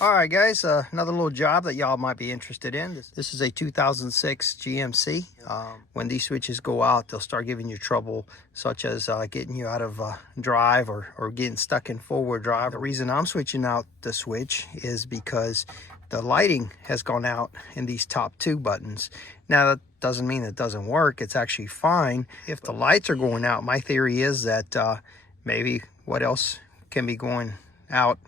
All right, guys, another little job that y'all might be interested in. This is a 2006 GMC. When these switches go out, they'll start giving you trouble, such as getting you out of drive or getting stuck in forward drive. The reason I'm switching out the switch is because the lighting has gone out in these top two buttons. Now, that doesn't mean it doesn't work. It's actually fine. If the lights are going out, my theory is that maybe what else can be going out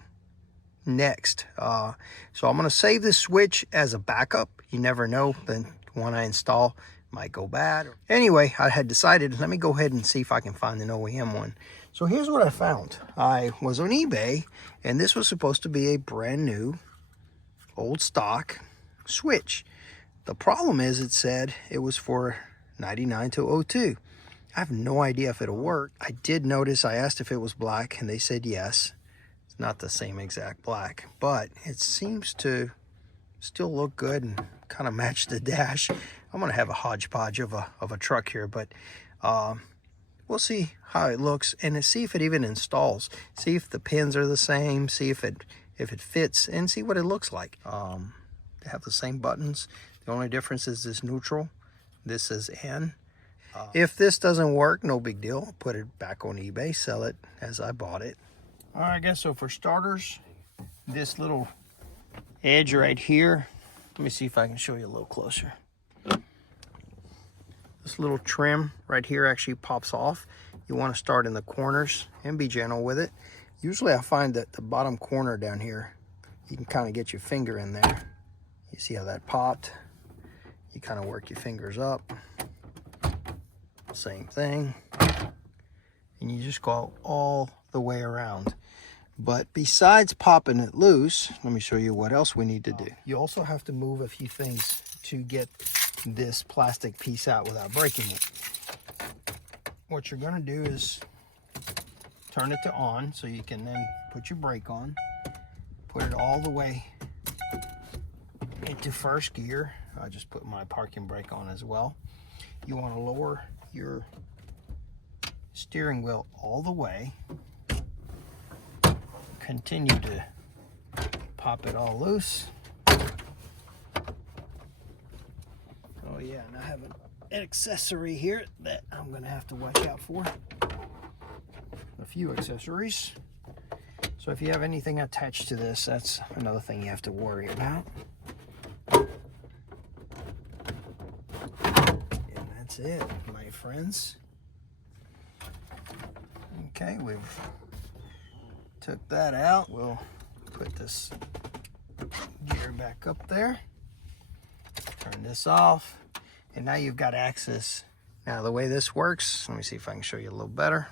next. So I'm going to save this switch as a backup. You never know, the one I install might go bad. Anyway, I had decided, let me go ahead and see if I can find an OEM one. So here's what I found. I was on eBay, and this was supposed to be a brand new old stock switch. The problem is, it said it was for 99 to 02. I have no idea if it'll work. I did notice, I asked if it was black, and they said yes. Not the same exact black, but it seems to still look good and kind of match the dash. I'm gonna have a hodgepodge of a truck here, but we'll see how it looks and see if it even installs. See if the pins are the same. See if it fits, and see what it looks like. They have the same buttons. The only difference is this neutral. This is N. If this doesn't work, no big deal. Put it back on eBay, sell it as I bought it. All right, guys, so for starters, this little edge right here, let me see if I can show you a little closer. This little trim right here actually pops off. You want to start in the corners and be gentle with it. Usually I find that the bottom corner down here, you can kind of get your finger in there. You see how that popped? You kind of work your fingers up. Same thing. And you just go all the way around. But besides popping it loose, let me show you what else we need to do. You also have to move a few things to get this plastic piece out without breaking it. What you're going to do is turn it to on, so you can then put your brake on. Put it all the way into first gear. I just put my parking brake on as well. You want to lower your steering wheel all the way. Continue to pop it all loose. Oh yeah, and I have an accessory here that I'm gonna have to watch out for. A few accessories. So if you have anything attached to this, that's another thing you have to worry about. And that's it, my friends. Okay, we've took that out. We'll put this gear back up there. Turn this off. And now you've got access. Now the way this works, let me see if I can show you a little better.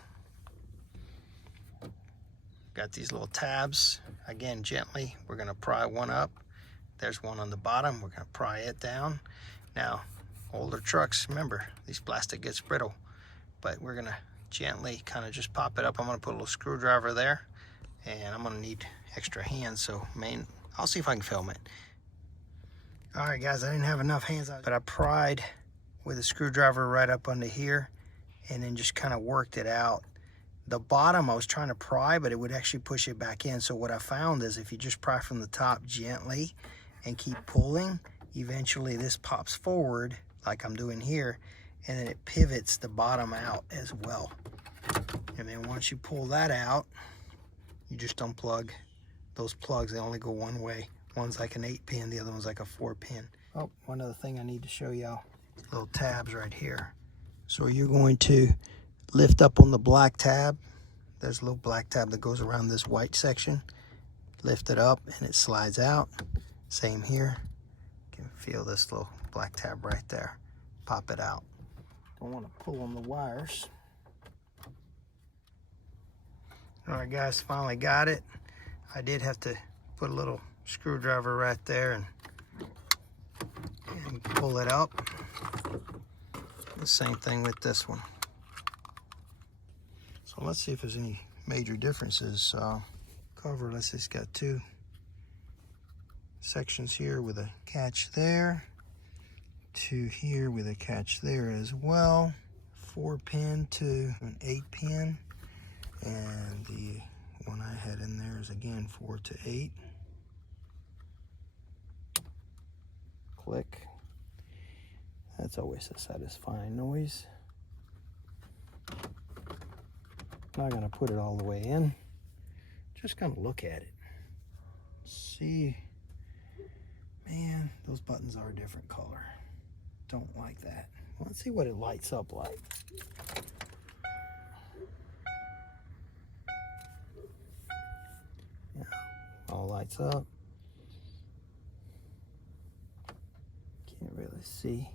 Got these little tabs. Again, gently, we're gonna pry one up. There's one on the bottom. We're gonna pry it down. Now, older trucks, remember, these plastic gets brittle. But we're gonna gently kind of just pop it up. I'm gonna put a little screwdriver there. And I'm gonna need extra hands, so I'll see if I can film it. All right, guys, I didn't have enough hands, but I pried with a screwdriver right up under here and then just kind of worked it out. The bottom I was trying to pry, but it would actually push it back in. So what I found is if you just pry from the top gently and keep pulling, eventually this pops forward like I'm doing here, and then it pivots the bottom out as well. And then once you pull that out, you just unplug those plugs. They only go one way. One's like an 8-pin, the other one's like a 4-pin. Oh, one other thing I need to show y'all. Little tabs right here. So you're going to lift up on the black tab. There's a little black tab that goes around this white section. Lift it up and it slides out. Same here. You can feel this little black tab right there. Pop it out. Don't want to pull on the wires. All right, guys, finally got it. I did have to put a little screwdriver right there and pull it up. The same thing with this one. So let's see if there's any major differences. Cover, let's see, it's got two sections here with a catch there. Two here with a catch there as well. 4-pin to an 8-pin. And the one I had in there is again 4 to 8. click. That's always a satisfying noise. Not gonna put it all the way in. Just gonna look at it. See, man, those buttons are a different color. Don't like that. Let's see what it lights up like. Yeah, all lights up. Can't really see.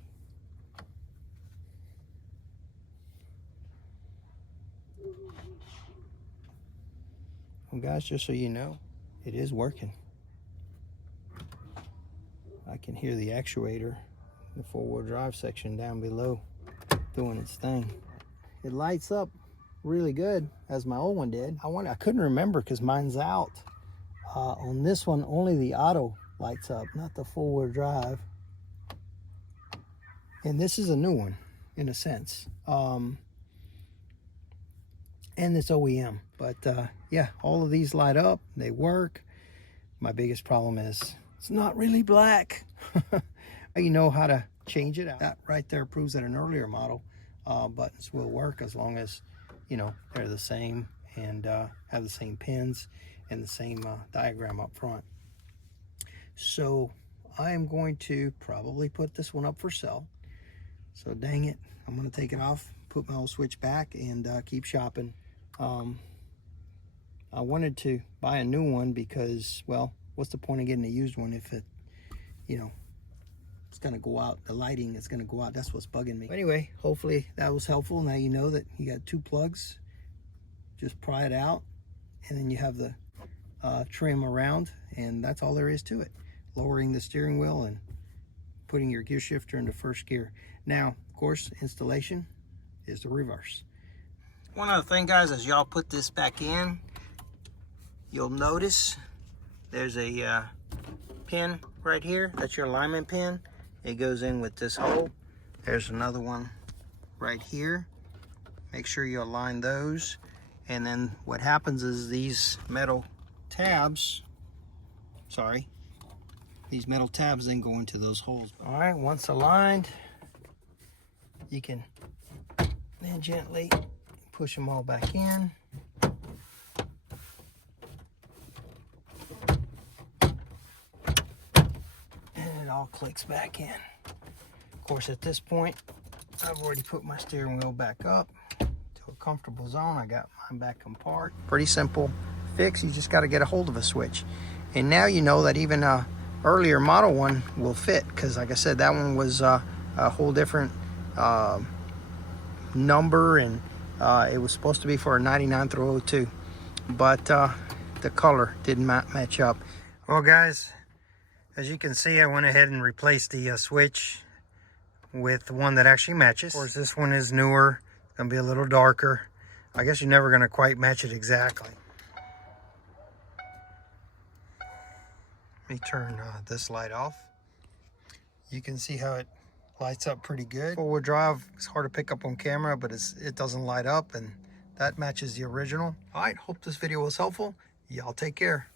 Well, guys, just so you know, it is working. I can hear the actuator, the four-wheel drive section down below, doing its thing. It lights up really good, as my old one did. I couldn't remember because mine's out. On this one, only the auto lights up, not the four-wheel drive. And this is a new one, in a sense. And it's OEM. But yeah, all of these light up, they work. My biggest problem is it's not really black. You know how to change it out. That right there proves that an earlier model buttons will work as long as, you know, they're the same and have the same pins and the same diagram up front. So I am going to probably put this one up for sale. So dang it, I'm going to take it off, put my old switch back, and keep shopping. I wanted to buy a new one because, well, what's the point of getting a used one if it, you know, it's going to go out, the lighting is going to go out. That's what's bugging me. But anyway, hopefully that was helpful. Now you know that you got 2 plugs. Just pry it out, and then you have the trim around, and that's all there is to it. Lowering the steering wheel and putting your gear shifter into first gear. Now, of course, installation is the reverse. One other thing, guys, as y'all put this back in, you'll notice there's a pin right here. That's your alignment pin. It goes in with this hole. There's another one right here. Make sure you align those. And then what happens is these metal tabs, these metal tabs then go into those holes. All right, once aligned, you can then gently push them all back in. And it all clicks back in. Of course, at this point, I've already put my steering wheel back up to a comfortable zone. I got mine back apart. Pretty simple fix. You just got to get a hold of a switch. And now you know that even a earlier model one will fit, because like I said, that one was a whole different number, and it was supposed to be for a 99 through 02, but the color didn't match up. Well, guys, as you can see, I went ahead and replaced the switch with the one that actually matches. Of course, this one is newer, gonna be a little darker. I guess you're never gonna quite match it exactly. Let me turn this light off. You can see how it lights up pretty good. Four-wheel drive, it's hard to pick up on camera, but it doesn't light up, and that matches the original. All right, hope this video was helpful. Y'all take care.